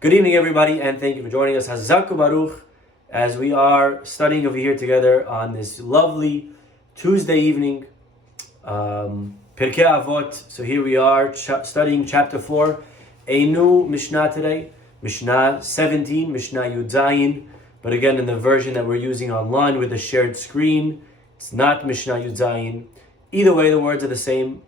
Good evening, everybody, and thank you for joining us. Hazaku Baruch, as we are studying over here together on this lovely Tuesday evening, Pirkei Avot. So here we are studying chapter 4, a new Mishnah today, Mishnah 17, Mishnah Yud Zayin. But again, in the version that we're using online with the shared screen, it's not Mishnah Yud Zayin. Either way, the words are the same.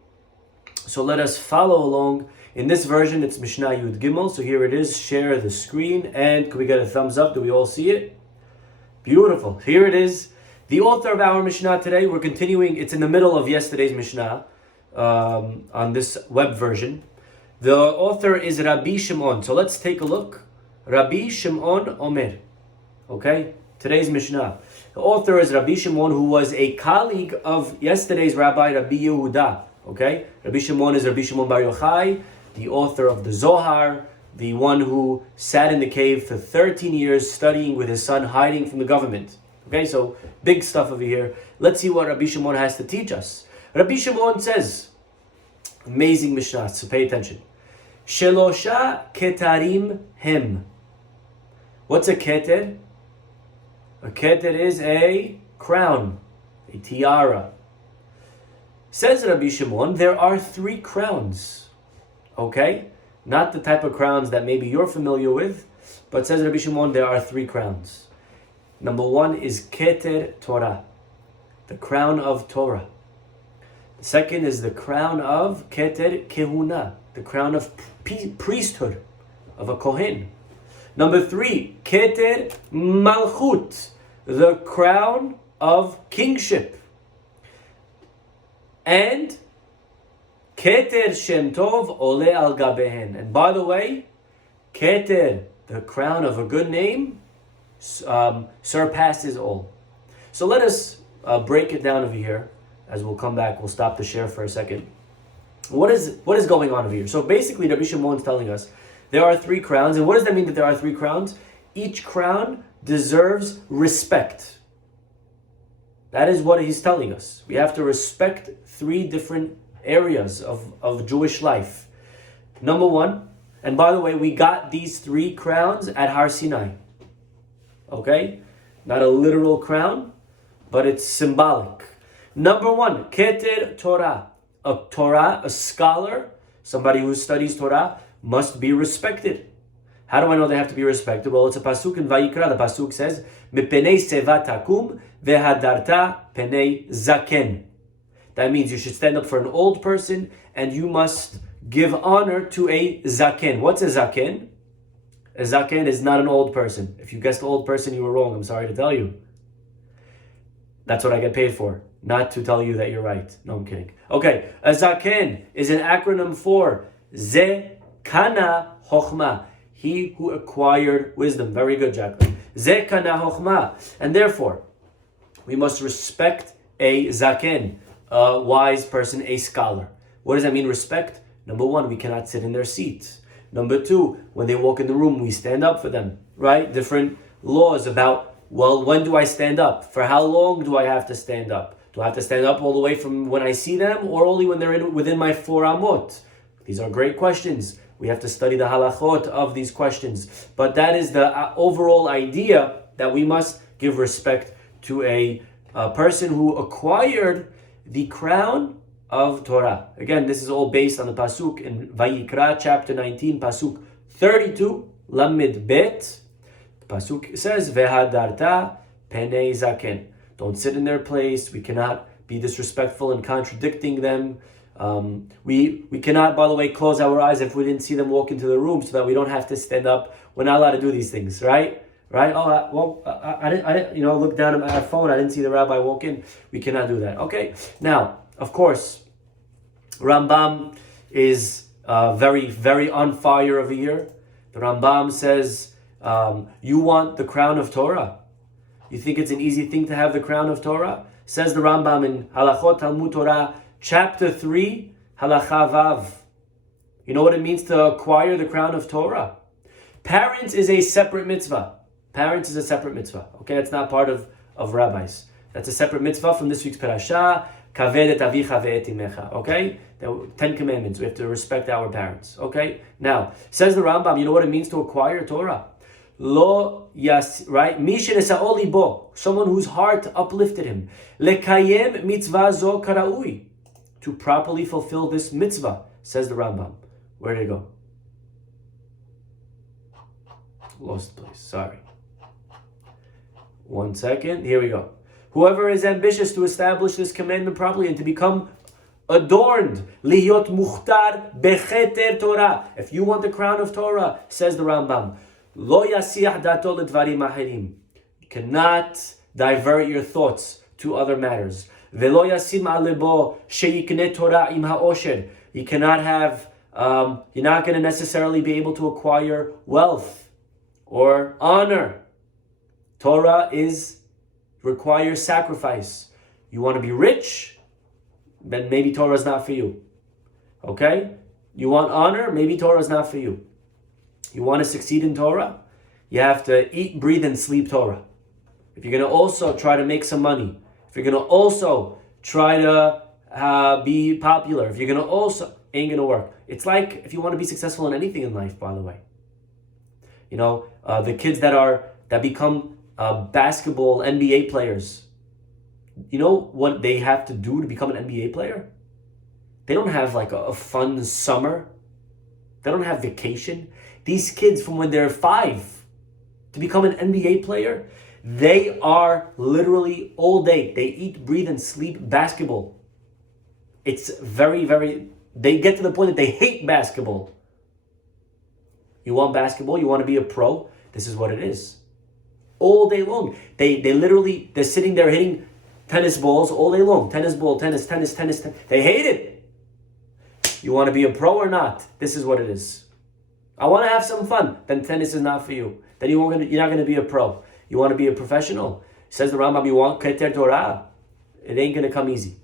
So let us follow along. In this version, it's Mishnah Yud Gimel. So here it is. Share the screen. And can we get a thumbs up? Do we all see it? Beautiful. Here it is. The author of our Mishnah today, we're continuing. It's in the middle of yesterday's Mishnah on this web version. The author is Rabbi Shimon. So let's take a look. Rabbi Shimon Omer. Okay? Today's Mishnah. The author is Rabbi Shimon, who was a colleague of yesterday's Rabbi Yehuda. Okay? Rabbi Shimon is Rabbi Shimon Bar Yochai, the author of the Zohar, the one who sat in the cave for 13 years studying with his son, hiding from the government. Okay, so big stuff over here. Let's see what Rabbi Shimon has to teach us. Rabbi Shimon says, amazing Mishnah, so pay attention. Shelosha ketarim hem. What's a keter? A keter is a crown, a tiara. Says Rabbi Shimon, there are 3 crowns. Okay? Not the type of crowns that maybe you're familiar with, but says Rabbi Shimon, there are 3 crowns. Number 1 is Keter Torah, the crown of Torah. The second is the crown of Keter Kehuna, the crown of priesthood, of a Kohen. Number 3, Keter Malchut, the crown of kingship. And Keter Shem Tov Ole Al Gabehen. And by the way, Keter, the crown of a good name, surpasses all. So let us break it down over here. As we'll come back, we'll stop the share for a second. What is going on over here? So basically, Rabbi Shimon is telling us there are 3 crowns. And what does that mean that there are 3 crowns? Each crown deserves respect. That is what he's telling us. We have to respect 3 different areas of Jewish life. Number 1, and by the way, we got these 3 crowns at Har Sinai. Okay? Not a literal crown, but it's symbolic. Number 1, Keter Torah. A scholar, somebody who studies Torah, must be respected. How do I know they have to be respected? Well, it's a pasuk in Vayikra. The pasuk says, "Mepenei seva takum vehadarta penei zaken." That means you should stand up for an old person, and you must give honor to a zaken. What's a zaken? A zaken is not an old person. If you guessed old person, you were wrong. I'm sorry to tell you. That's what I get paid for, not to tell you that you're right. No, I'm kidding. Okay, a zaken is an acronym for Ze Kana Chochma. He who acquired wisdom. Very good, Jacqueline. Ze Kana Chochma. And therefore, we must respect a zaken, a wise person, a scholar. What does that mean, respect? Number 1, we cannot sit in their seats. Number 2, when they walk in the room, we stand up for them, right? Different laws about, well, when do I stand up? For how long do I have to stand up? Do I have to stand up all the way from when I see them, or only when they're within my 4 amot? These are great questions. We have to study the halachot of these questions. But that is the overall idea, that we must give respect to a person who acquired the crown of Torah. Again, this is all based on the pasuk in Vayikra chapter 19, pasuk 32, Lamed Bet. The pasuk says, "Vehadarta penei zaken." Don't sit in their place. We cannot be disrespectful and contradicting them. We cannot, by the way, close our eyes if we didn't see them walk into the room, so that we don't have to stand up. We're not allowed to do these things, right? Right? Oh, I didn't, look down at my phone. I didn't see the rabbi walk in. We cannot do that. Okay. Now, of course, Rambam is very, very on fire over here. The Rambam says, you want the crown of Torah? You think it's an easy thing to have the crown of Torah? Says the Rambam in Halachot Talmud Torah, chapter 3, Halacha Vav. You know what it means to acquire the crown of Torah? Parents is a separate mitzvah. Parents is a separate mitzvah. Okay, it's not part of rabbis. That's a separate mitzvah from this week's parasha. Kaved et avicha ve'et imecha. Okay? The 10 Commandments. We have to respect our parents. Okay? Now, says the Rambam, you know what it means to acquire Torah? Lo yas, right? Mishenesa'oli bo. Someone whose heart uplifted him. Lekayem mitzvah zo karaui. To properly fulfill this mitzvah, says the Rambam. Where did it go? Lost place. Sorry. 1 second. Here we go. Whoever is ambitious to establish this commandment properly and to become adorned, liyot mukhtar becheter Torah. If you want the crown of Torah, says the Rambam, lo yasiach dato ledvarim acherim. You cannot divert your thoughts to other matters. Velo yasim al lebo sheyikne Torah im haosher. You cannot have. You're not going to necessarily be able to acquire wealth or honor. Torah requires sacrifice. You want to be rich, then maybe Torah is not for you. Okay? You want honor, maybe Torah is not for you. You want to succeed in Torah, you have to eat, breathe, and sleep Torah. If you're going to also try to make some money, if you're going to also try to be popular, if you're going to also, ain't going to work. It's like if you want to be successful in anything in life, by the way. You know, the kids that become basketball NBA players, you know what they have to do to become an NBA player? They don't have like a fun summer. They don't have vacation. These kids from when they're 5 to become an NBA player, they are literally all day. They eat, breathe, and sleep basketball. It's very, very, they get to the point that they hate basketball. You want basketball? You want to be a pro? This is what it is. All day long. They're sitting there hitting tennis balls all day long. Tennis ball, tennis. They hate it. You want to be a pro or not? This is what it is. I want to have some fun. Then tennis is not for you. Then you're not going to be a pro. You want to be a professional. Says the Rambam, you want Keter Torah. It ain't going to come easy.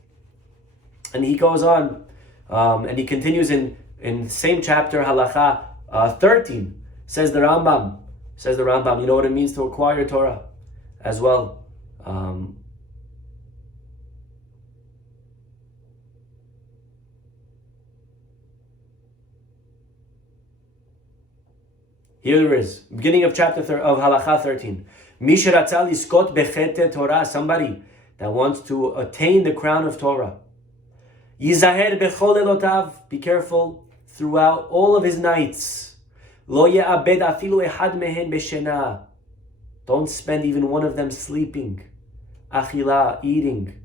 And he goes on, and he continues in same chapter, Halacha 13. Says the Rambam, you know what it means to acquire Torah as well. Here there is, beginning of chapter of Halacha 13. Mishratzal iskot bechete Torah, somebody that wants to attain the crown of Torah. Yizaher bechol elotav, be careful throughout all of his nights. Lo ye'abed afilu ehad mehen beshena. Don't spend even one of them sleeping. Achila, eating.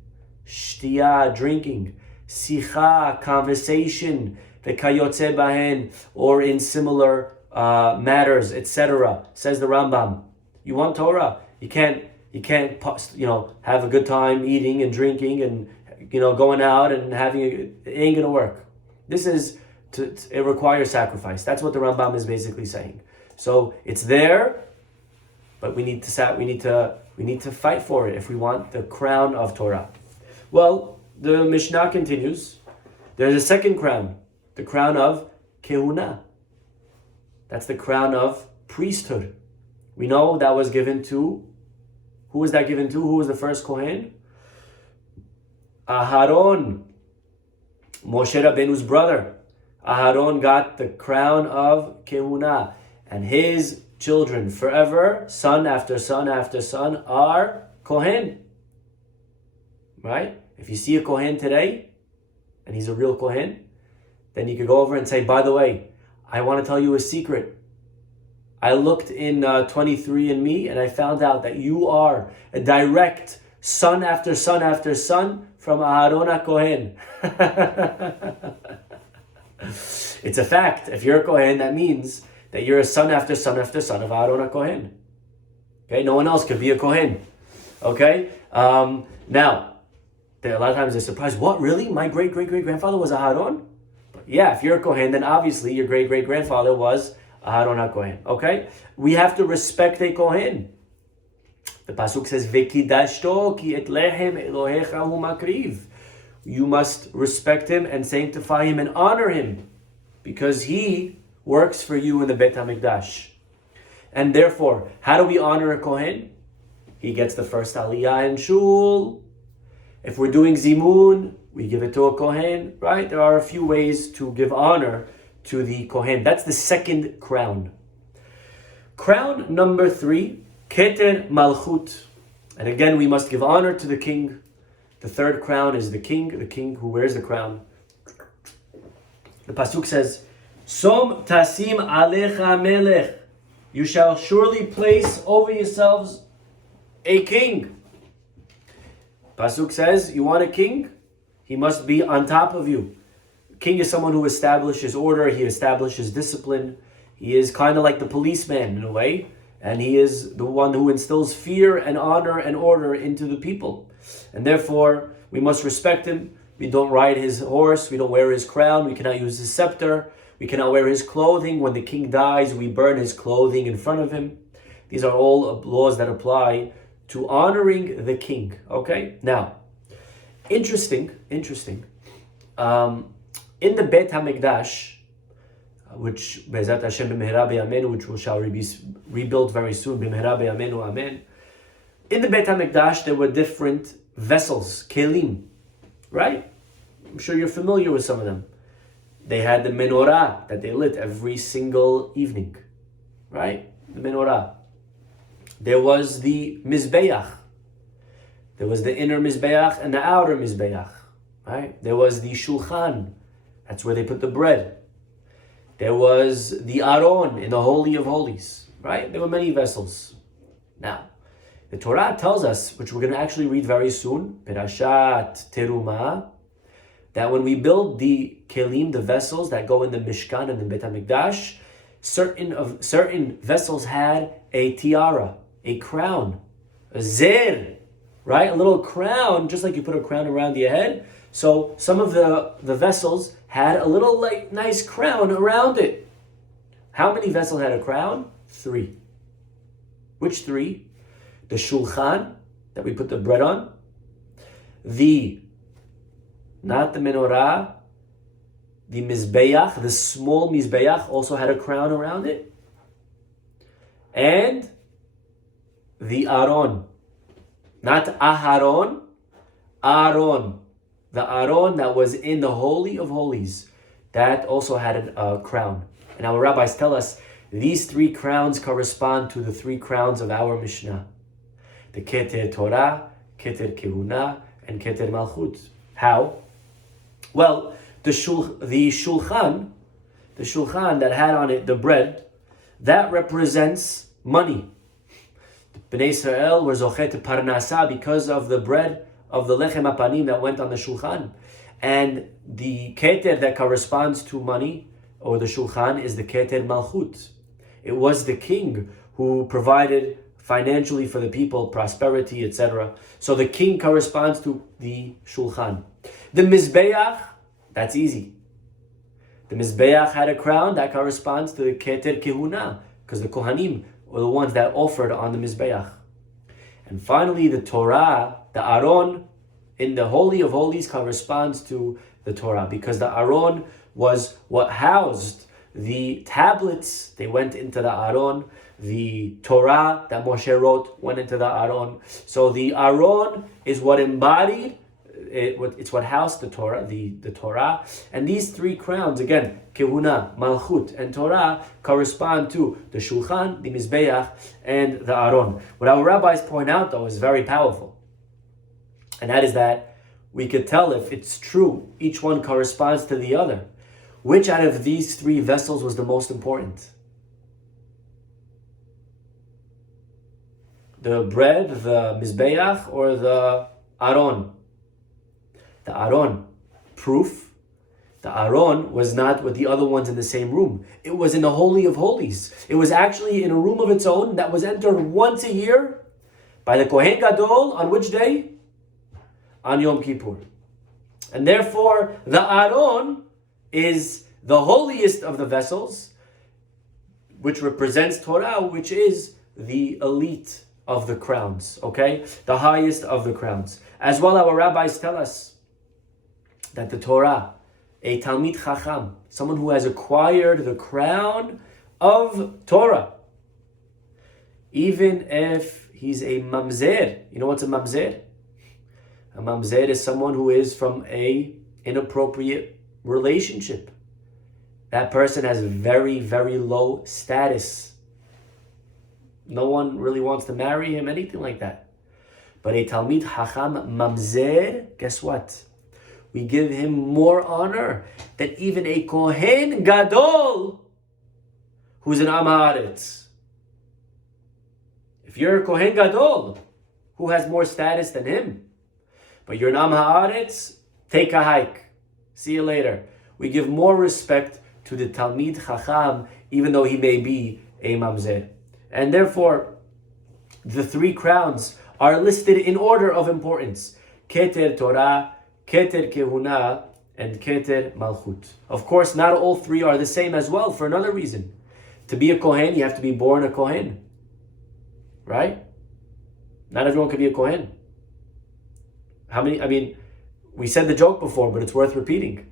Shtiya, drinking. Sicha, conversation. V'kayotze bahen, or in similar matters, etc. Says the Rambam. You want Torah? You can't have a good time eating and drinking and going out and having it ain't gonna work. This is it requires sacrifice. That's what the Rambam is basically saying. So it's there, but we need to fight for it if we want the crown of Torah. Well, the Mishnah continues. There's a second crown, the crown of Kehuna. That's the crown of priesthood. We know that was given to, who was that given to? Who was the first Kohen? Aharon, Moshe Rabbeinu's brother. Aharon got the crown of Kehuna, and his children forever, son after son after son, are Kohen. Right? If you see a Kohen today, and he's a real Kohen, then you could go over and say, by the way, I want to tell you a secret. I looked in 23andMe and I found out that you are a direct son after son after son from Aharon HaKohen. It's a fact. If you're a Kohen, that means that you're a son after son after son of Aharon HaKohen. Okay, no one else could be a Kohen. Okay, now, a lot of times they're surprised. What, really? My great-great-great-grandfather was Aharon? Yeah, if you're a Kohen, then obviously your great-great-grandfather was Aharon HaKohen. Okay? We have to respect a Kohen. The Pasuk says, Vekidashto ki et lehem Elohecha hu makriv. You must respect him and sanctify him and honor him because he works for you in the Beit HaMikdash. And therefore, how do we honor a Kohen? He gets the first aliyah in shul. If we're doing zimun, we give it to a kohen, right? There are a few ways to give honor to the kohen. That's the second crown. Crown number 3, keter malchut. And again, we must give honor to the king. The third crown is the king who wears the crown. The pasuk says, Som tasim alecha melech. You shall surely place over yourselves a king. Pasuk says, you want a king? He must be on top of you. King is someone who establishes order, he establishes discipline. He is kind of like the policeman in a way, and he is the one who instills fear and honor and order into the people. And therefore, we must respect him. We don't ride his horse, we don't wear his crown, we cannot use his scepter, we cannot wear his clothing. When the king dies, we burn his clothing in front of him. These are all laws that apply to honoring the king. Okay? Now, interesting. In the Beit HaMikdash, which Be'ezrat Hashem b'mehera b'yameinu, which we shall be rebuilt very soon, b'mehera b'yameinu, amen. In the Beit HaMikdash, there were different vessels, kelim, right? I'm sure you're familiar with some of them. They had the menorah that they lit every single evening, right? The menorah. There was the mizbeach. There was the inner mizbeach and the outer mizbeach, right? There was the shulchan. That's where they put the bread. There was the aron in the Holy of Holies, right? There were many vessels. Now, the Torah tells us, which we're going to actually read very soon, Perashat Terumah, that when we build the kelim, the vessels that go in the Mishkan and the Beit HaMikdash, certain vessels had a tiara, a crown, a zer, right? A little crown, just like you put a crown around your head. So some of the vessels had a little nice crown around it. How many vessels had a crown? 3. Which 3? The shulchan, that we put the bread on. Not the menorah, the mizbeach, the small mizbeach also had a crown around it. And the aron. Not aharon, aron. The aron that was in the Holy of Holies, that also had a crown. And our rabbis tell us these 3 crowns correspond to the 3 crowns of our Mishnah. The Keter Torah, Keter Kehuna, and Keter Malchut. How? Well, the shulchan that had on it the bread, that represents money. The Bnei Israel were zochet parnasa because of the bread of the lechem apanim that went on the shulchan. And the keter that corresponds to money, or the shulchan, is the keter malchut. It was the king who provided financially for the people, prosperity, etc. So the king corresponds to the shulchan. The mizbeach, that's easy. The mizbeach had a crown that corresponds to the keter kehuna, because the kohanim were the ones that offered on the mizbeach. And finally, the Torah, the Aron in the Holy of Holies corresponds to the Torah, because the Aron was what housed the tablets. They went into the Aron. The Torah that Moshe wrote went into the Aron. So the Aron is what embodied, it's what housed the Torah, the Torah. And these 3 crowns, again, Kehuna, Malchut, and Torah, correspond to the Shulchan, the Mizbeach, and the Aron. What our rabbis point out, though, is very powerful. And that is that we could tell if it's true, each one corresponds to the other. Which out of these 3 vessels was the most important? The bread, the Mizbeach, or the Aron? The Aron. Proof. The Aron was not with the other ones in the same room. It was in the Holy of Holies. It was actually in a room of its own that was entered once a year by the Kohen Gadol. On which day? On Yom Kippur. And therefore, the Aron is the holiest of the vessels, which represents Torah, which is the elite of the crowns, okay? The highest of the crowns. As well, our rabbis tell us that the Torah, a Talmid Chacham, someone who has acquired the crown of Torah, even if he's a mamzer. You know what's a mamzer? A mamzer is someone who is from a inappropriate relationship. That person has very, very low status. No one really wants to marry him, anything like that. But a Talmid Chacham mamzer, guess what? We give him more honor than even a Kohen Gadol who's an Am Haaretz. If you're a Kohen Gadol, who has more status than him? But you're an Am Haaretz, take a hike. See you later. We give more respect to the Talmid Chacham, even though he may be a Mamzer. And therefore, the three crowns are listed in order of importance. Keter Torah, Keter Kehuna, and Keter Malchut. Of course, not all three are the same as well for another reason. To be a Kohen, you have to be born a Kohen. Right? Not everyone can be a Kohen. We said the joke before, but it's worth repeating.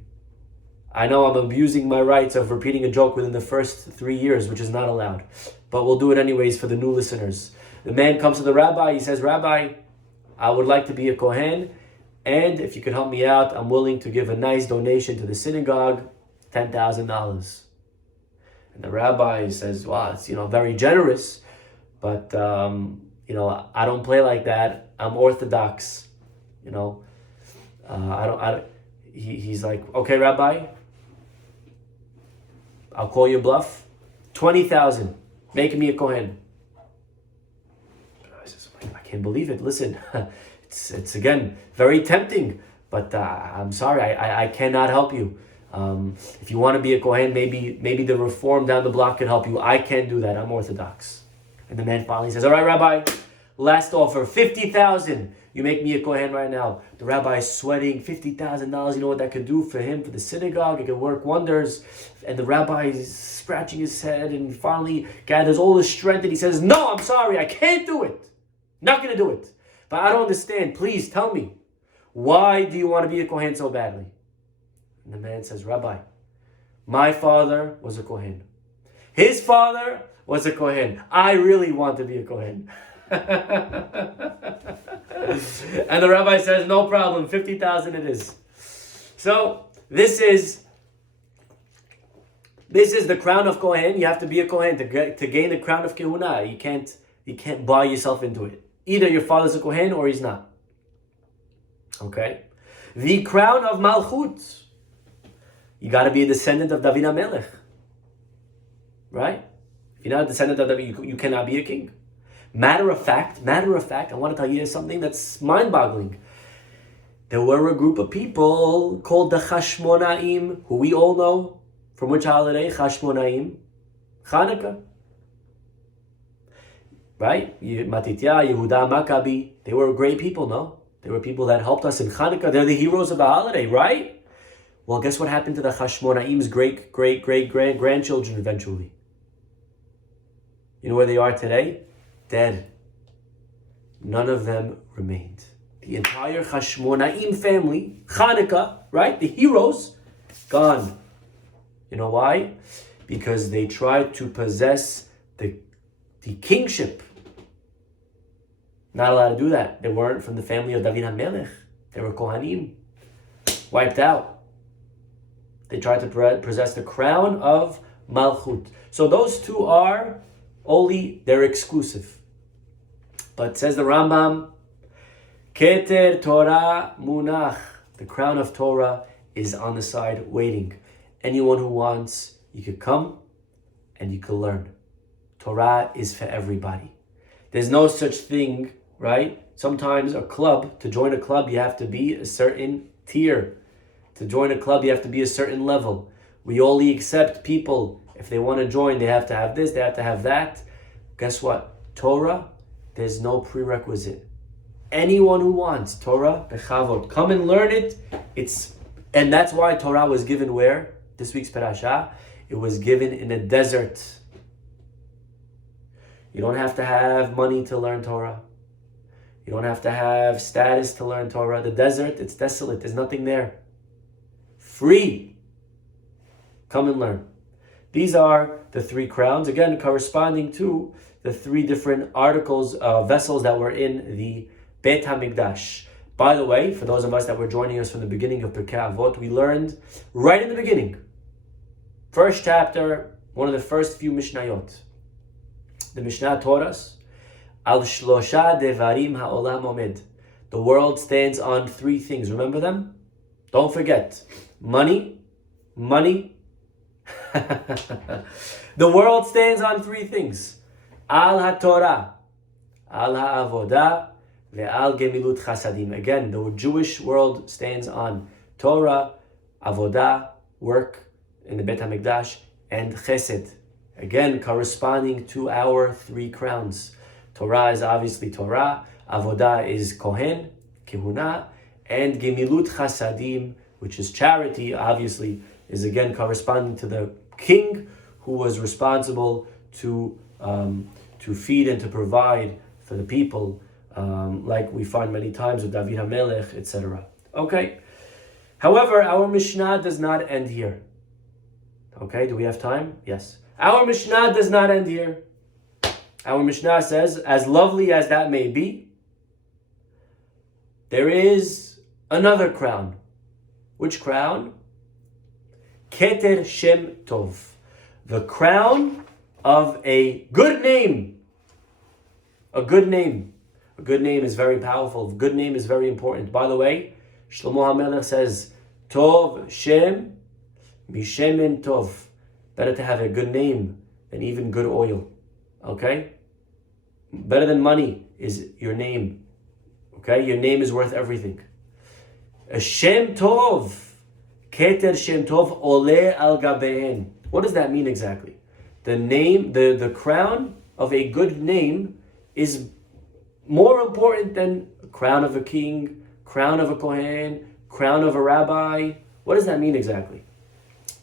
I know I'm abusing my rights of repeating a joke within the first 3 years, which is not allowed. But we'll do it anyways for the new listeners. The man comes to the rabbi, he says, Rabbi, I would like to be a Kohen, and if you could help me out, I'm willing to give a nice donation to the synagogue, $10,000. And the rabbi says, wow, it's very generous, but I don't play like that. I'm Orthodox. He's like, okay, Rabbi, I'll call your bluff. 20,000, make me a Kohen. I says, I can't believe it. Listen, it's again very tempting, but I'm sorry, I cannot help you. If you want to be a Kohen, maybe the reform down the block can help you. I can't do that. I'm Orthodox. And the man finally says, all right, Rabbi, last offer, 50,000. You make me a Kohen right now. The rabbi is sweating, $50,000. You know what that could do for him, for the synagogue? It could work wonders. And the rabbi is scratching his head and finally gathers all his strength and he says, no, I'm sorry, I can't do it. Not going to do it. But I don't understand. Please tell me, why do you want to be a Kohen so badly? And the man says, Rabbi, my father was a Kohen. His father was a Kohen. I really want to be a Kohen. And the rabbi says, no problem, 50,000 it is. So this is the crown of Kohen. You have to be a Kohen to gain the crown of Kehuna. You can't buy yourself into it. Either your father's a Kohen or he's not. Okay? The crown of Malchut. You got to be a descendant of David HaMelech. Right? If you're not a descendant of David, you cannot be a king. Matter of fact, I want to tell you something that's mind-boggling. There were a group of people called the Chashmonaim, who we all know. From which holiday? Chashmonaim. Hanukkah. Right? Matitya, Yehuda, Maccabi. They were great people, no? They were people that helped us in Hanukkah. They're the heroes of the holiday, right? Well, guess what happened to the Chashmonaim's great-great-great-grandchildren eventually? You know where they are today? Dead. None of them remained. The entire Chashmonaim family, Hanukkah, right? The heroes, gone. You know why? Because they tried to possess the kingship. Not allowed to do that. They weren't from the family of David HaMelech. They were Kohanim. Wiped out. They tried to possess the crown of Malchut. So those two are they're exclusive. But says the Rambam, Keter Torah Munach. The crown of Torah is on the side waiting. Anyone who wants, you could come and you could learn. Torah is for everybody. There's no such thing, right? Sometimes to join a club, you have to be a certain tier. To join a club, you have to be a certain level. We only accept people. If they want to join, they have to have this, they have to have that. Guess what? Torah, there's no prerequisite. Anyone who wants Torah, bechavod, come and learn it. And that's why Torah was given where? This week's parasha, it was given in a desert. You don't have to have money to learn Torah. You don't have to have status to learn Torah. The desert, it's desolate. There's nothing there. Free. Come and learn. These are the three crowns, again, corresponding to the three different vessels that were in the Beit HaMikdash. By the way, for those of us that were joining us from the beginning of Pirkei Avot, we learned right in the beginning, first chapter, one of the first few Mishnayot. The Mishnah taught us, Al Shlosha Devarim Ha'olam Omed. The world stands on three things. Remember them? Don't forget. Money. The world stands on three things. Al HaTorah, Al HaAvodah, Ve'al Gemilut Chasadim. Again, the Jewish world stands on Torah, Avodah, work in the Beit HaMikdash, and Chesed. Again, corresponding to our three crowns. Torah is obviously Torah, Avodah is Kohen, Kehuna, and Gemilut Chasadim, which is charity, obviously, is again corresponding to the king who was responsible to feed and to provide for the people, like we find many times with David HaMelech, etc. Okay. However, our Mishnah does not end here. Okay, do we have time? Yes. Our Mishnah does not end here. Our Mishnah says, as lovely as that may be, there is another crown. Which crown? Keter Shem Tov. The crown of a good name. A good name. A good name is very powerful. A good name is very important. By the way, Shlomo HaMelech says, Tov Shem Mishemen Tov. Better to have a good name than even good oil. Okay? Better than money is your name. Okay? Your name is worth everything. A Shem Tov. Keter Shem Tov Ole Al Gabehen. What does that mean exactly? The name, the crown of a good name is more important than a crown of a king, crown of a Kohen, crown of a rabbi. What does that mean exactly?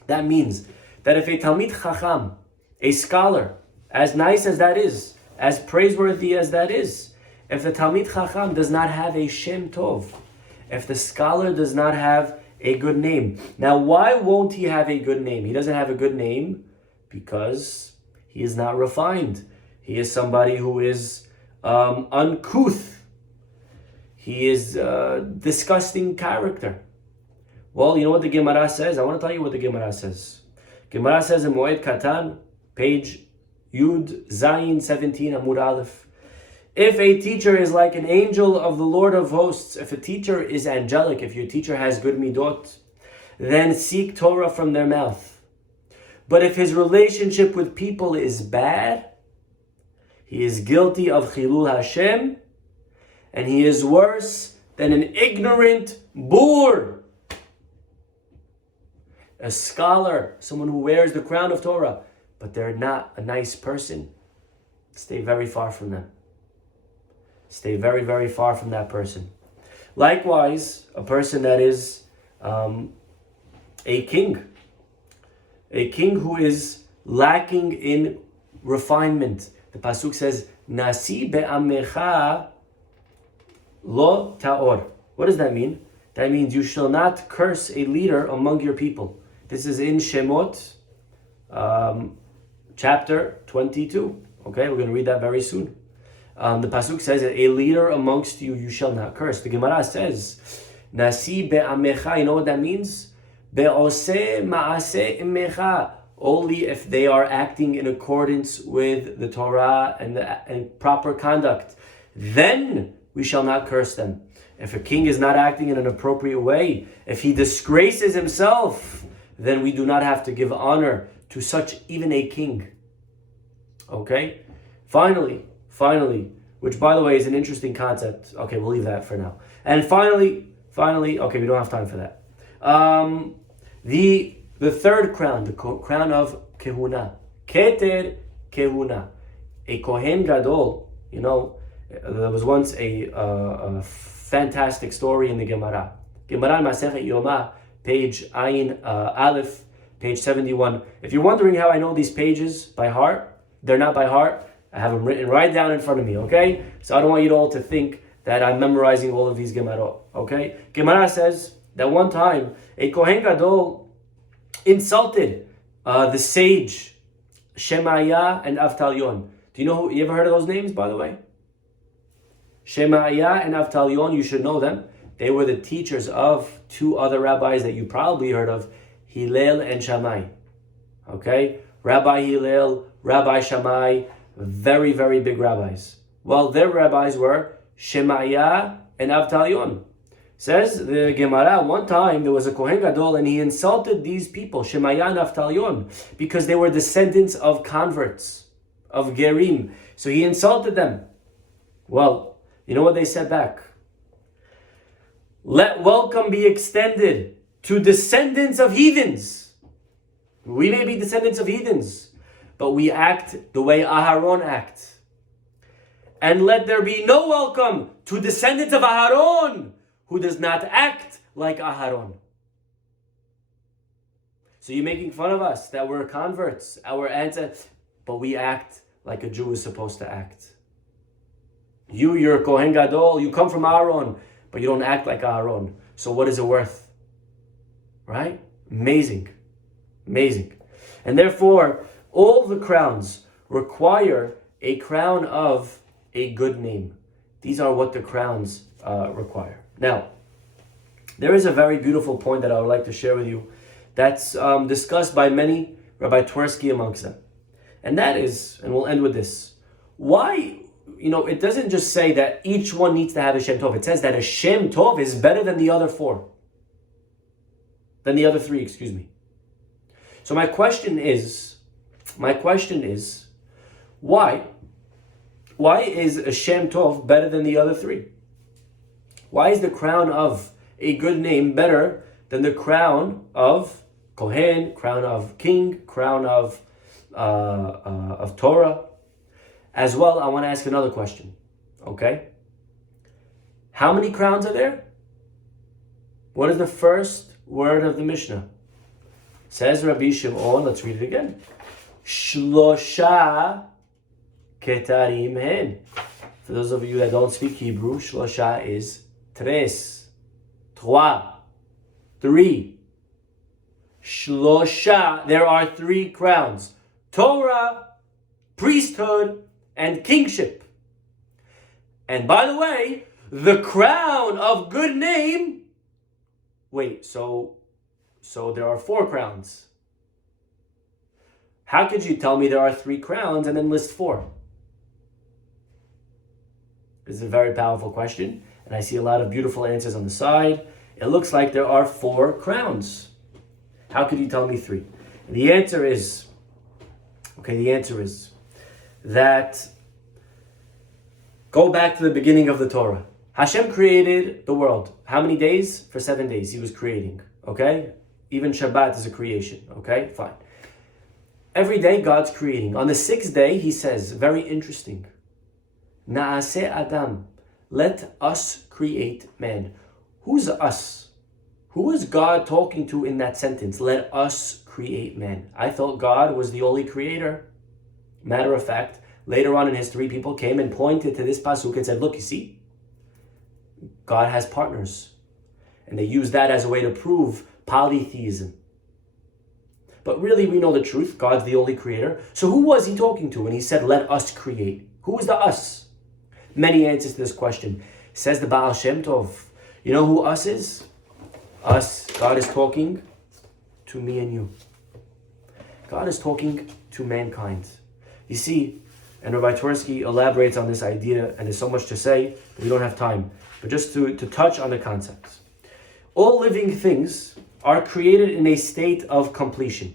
That means that if a Talmid Chacham, a scholar, as nice as that is, as praiseworthy as that is, if the Talmid Chacham does not have a Shem Tov, if the scholar does not have a good name. Now, why won't he have a good name? He doesn't have a good name because he is not refined. He is somebody who is uncouth. He is disgusting character. Well, you know what the Gemara says? I want to tell you what the Gemara says. Gemara says in Moed Katan, page Yud Zayin 17 Amud Aleph. If a teacher is like an angel of the Lord of hosts, if a teacher is angelic, if your teacher has good midot, then seek Torah from their mouth. But if his relationship with people is bad, he is guilty of Chilul Hashem, and he is worse than an ignorant boor. A scholar, someone who wears the crown of Torah, but they're not a nice person. Stay very far from them. Stay very, very far from that person. Likewise, a person that is a king who is lacking in refinement. The pasuk says, "Nasi be'amecha lo ta'or." What does that mean? That means you shall not curse a leader among your people. This is in Shemot, chapter 22. Okay, we're going to read that very soon. The pasuk says that a leader amongst you shall not curse. The Gemara says, "Nasi be'amecha." You know what that means? Be'oseh ma'aseh imecha. Only if they are acting in accordance with the Torah and proper conduct, then we shall not curse them. If a king is not acting in an appropriate way, if he disgraces himself, then we do not have to give honor to such even a king. Okay? Finally, which by the way is an interesting concept. Okay, we'll leave that for now. And finally, okay, we don't have time for that. The third crown, the crown of Kehuna. Keter Kehuna. A Kohen Gadol, you know, there was once a fantastic story in the Gemara. Gemara Masechet Yoma, page Ayin Aleph, page 71. If you're wondering how I know these pages by heart, they're not by heart. I have them written right down in front of me, okay? So I don't want you all to think that I'm memorizing all of these Gemara, okay? Gemara says that one time, a Kohen Gadol insulted the sage Shemaiah and Avtalion. Do you know you ever heard of those names, by the way? Shemaiah and Avtalion, you should know them. They were the teachers of two other rabbis that you probably heard of, Hillel and Shammai. Okay? Rabbi Hillel, Rabbi Shammai, very, very big rabbis. Well, their rabbis were Shemaiah and Avtalion. Says the Gemara, one time there was a Kohen Gadol and he insulted these people, Shemaiah and Avtalion, because they were descendants of converts, of Gerim. So he insulted them. Well, you know what they said back? Let welcome be extended to descendants of heathens. We may be descendants of heathens, but we act the way Aharon acts. And let there be no welcome to descendants of Aharon who does not act like Aharon. So you're making fun of us that we're converts, our ancestors, but we act like a Jew is supposed to act. You're Kohen Gadol, you come from Aharon, but you don't act like Aharon. So what is it worth? Right? Amazing. Amazing. And therefore, all the crowns require a crown of a good name. These are what the crowns require. Now, there is a very beautiful point that I would like to share with you that's discussed by many, Rabbi Twersky amongst them. And that is, and we'll end with this, why, it doesn't just say that each one needs to have a Shem Tov. It says that a Shem Tov is better than the other three, excuse me. So my question is, why is a Shem Tov better than the other three? Why is the crown of a good name better than the crown of Kohen, crown of king, crown of Torah? As well, I want to ask another question. Okay? How many crowns are there? What is the first word of the Mishnah? Says Rabbi Shimon, let's read it again. Shlosha ketarim hen. For those of you that don't speak Hebrew, shlosha is tres, trois, three. Shlosha, there are three crowns. Torah, priesthood, and kingship. And by the way, the crown of good name, so there are four crowns. How could you tell me there are three crowns and then list four? This is a very powerful question, and I see a lot of beautiful answers on the side. It looks like there are four crowns. How could you tell me three? And the answer is that go back to the beginning of the Torah. Hashem created the world. How many days? For 7 days he was creating. Okay? Even Shabbat is a creation. Okay? Fine. Every day God's creating. On the sixth day he says, very interesting, Na'aseh Adam, let us create man. Who's us? Who is God talking to in that sentence? Let us create man. I thought God was the only creator. Matter of fact, later on in history, people came and pointed to this pasuk and said, look, you see, God has partners. And they used that as a way to prove polytheism. But really, we know the truth. God's the only creator. So who was he talking to when he said, let us create? Who is the us? Many answers to this question. Says the Baal Shem Tov. You know who us is? Us. God is talking to me and you. God is talking to mankind. You see, and Rabbi Twersky elaborates on this idea, and there's so much to say, but we don't have time. But just to touch on the concepts. All living things are created in a state of completion.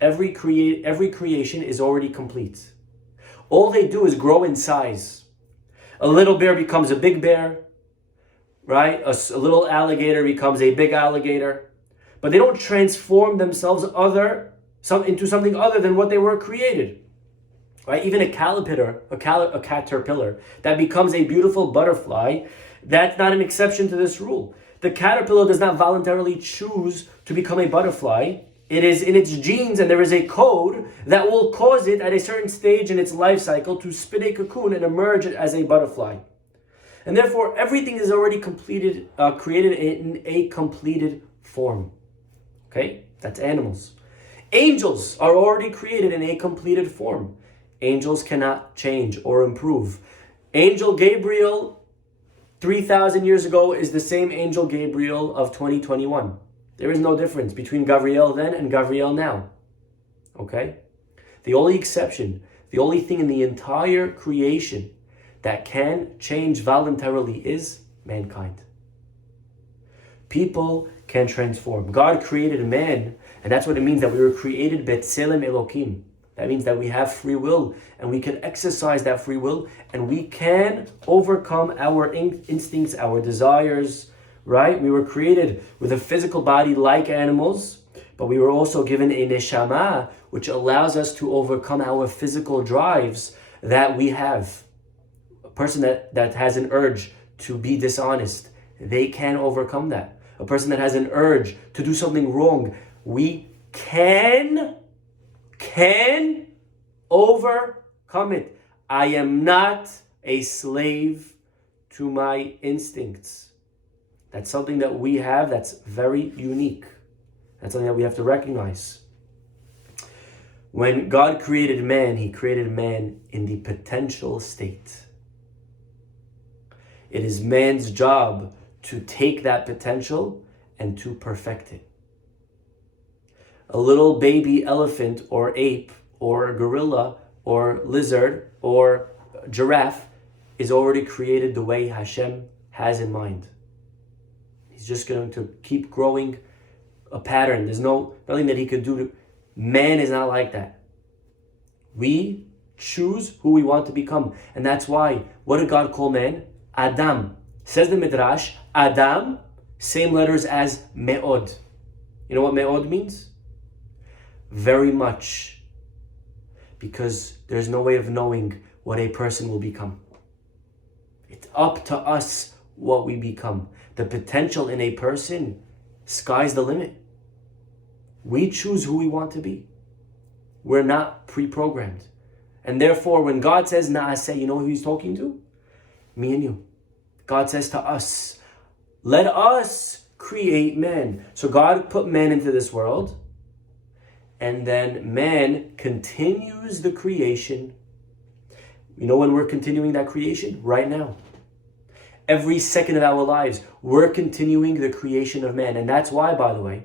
Every creation is already complete. All they do is grow in size. A little bear becomes a big bear, right? A little alligator becomes a big alligator. But they don't transform themselves into something other than what they were created. Right? Even a caterpillar that becomes a beautiful butterfly, that's not an exception to this rule. The caterpillar does not voluntarily choose to become a butterfly. It is in its genes, and there is a code that will cause it at a certain stage in its life cycle to spin a cocoon and emerge as a butterfly. And therefore, everything is already created in a completed form. Okay? That's animals. Angels are already created in a completed form. Angels cannot change or improve. Angel Gabriel 3,000 years ago is the same angel Gabriel of 2021. There is no difference between Gabriel then and Gabriel now. Okay? The only exception, the only thing in the entire creation that can change voluntarily is mankind. People can transform. God created man, and that's what it means that we were created B'Tselem Elokim. That means that we have free will, and we can exercise that free will, and we can overcome our instincts, our desires, right? We were created with a physical body like animals, but we were also given a neshama, which allows us to overcome our physical drives that we have. A person that has an urge to be dishonest, they can overcome that. A person that has an urge to do something wrong, we can overcome it. I am not a slave to my instincts. That's something that we have that's very unique. That's something that we have to recognize. When God created man, he created man in the potential state. It is man's job to take that potential and to perfect it. A little baby elephant or ape or gorilla or lizard or giraffe is already created the way Hashem has in mind. He's just going to keep growing a pattern. There's nothing that he could do. Man is not like that. We choose who we want to become. And that's why, what did God call man? Adam. Says the Midrash, Adam, same letters as Me'od. You know what Me'od means? Very much. Because there's no way of knowing what a person will become. It's up to us what we become. The potential in a person, sky's the limit. We choose who we want to be. We're not pre-programmed. And therefore, when God says Na'aseh, you know who he's talking to? Me and you. God says to us, let us create man. So God put man into this world, and then man continues the creation. You know when we're continuing that creation? Right now. Every second of our lives, we're continuing the creation of man. And that's why, by the way,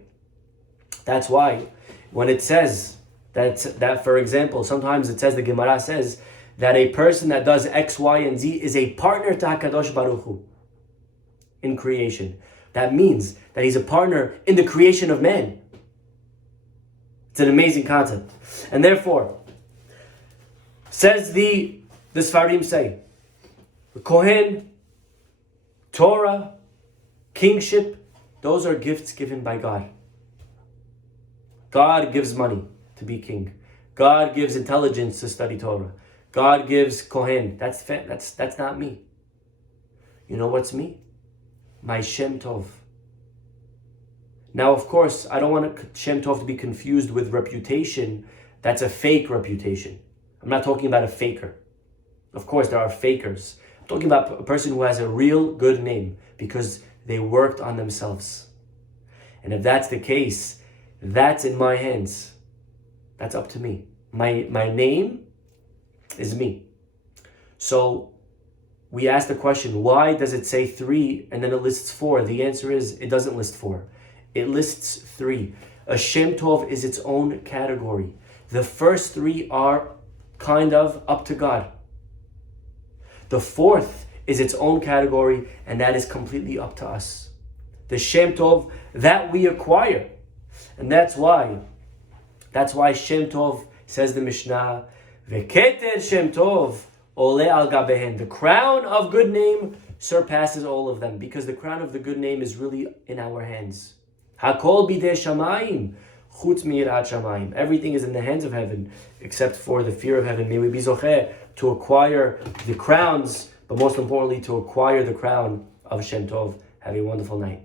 that's why when it says that for example, sometimes it says, the Gemara says, that a person that does X, Y, and Z is a partner to HaKadosh Baruch Hu in creation. That means that he's a partner in the creation of man. It's an amazing concept. And therefore, says the Sfarim say, Kohen, Torah, kingship, those are gifts given by God. God gives money to be king. God gives intelligence to study Torah. God gives Kohen. That's not me. You know what's me? My Shem Tov. Now, of course, I don't want Shem Tov to be confused with reputation. That's a fake reputation. I'm not talking about a faker. Of course, there are fakers. I'm talking about a person who has a real good name because they worked on themselves. And if that's the case, that's in my hands. That's up to me. My name is me. So we ask the question, why does it say 3 and then it lists 4? The answer is it doesn't list 4. It lists 3. A Shem Tov is its own category. The first 3 are kind of up to God. The 4th is its own category, and that is completely up to us. The Shem Tov that we acquire. And that's why Shem Tov, says the Mishnah, Veketer Shem Tov ole al gabehen. The crown of good name surpasses all of them, because the crown of the good name is really in our hands. Hakol bidei shamayim, chutz miyirat shamayim. Everything is in the hands of heaven, except for the fear of heaven. May we be zocheh to acquire the crowns, but most importantly, to acquire the crown of Shem Tov. Have a wonderful night.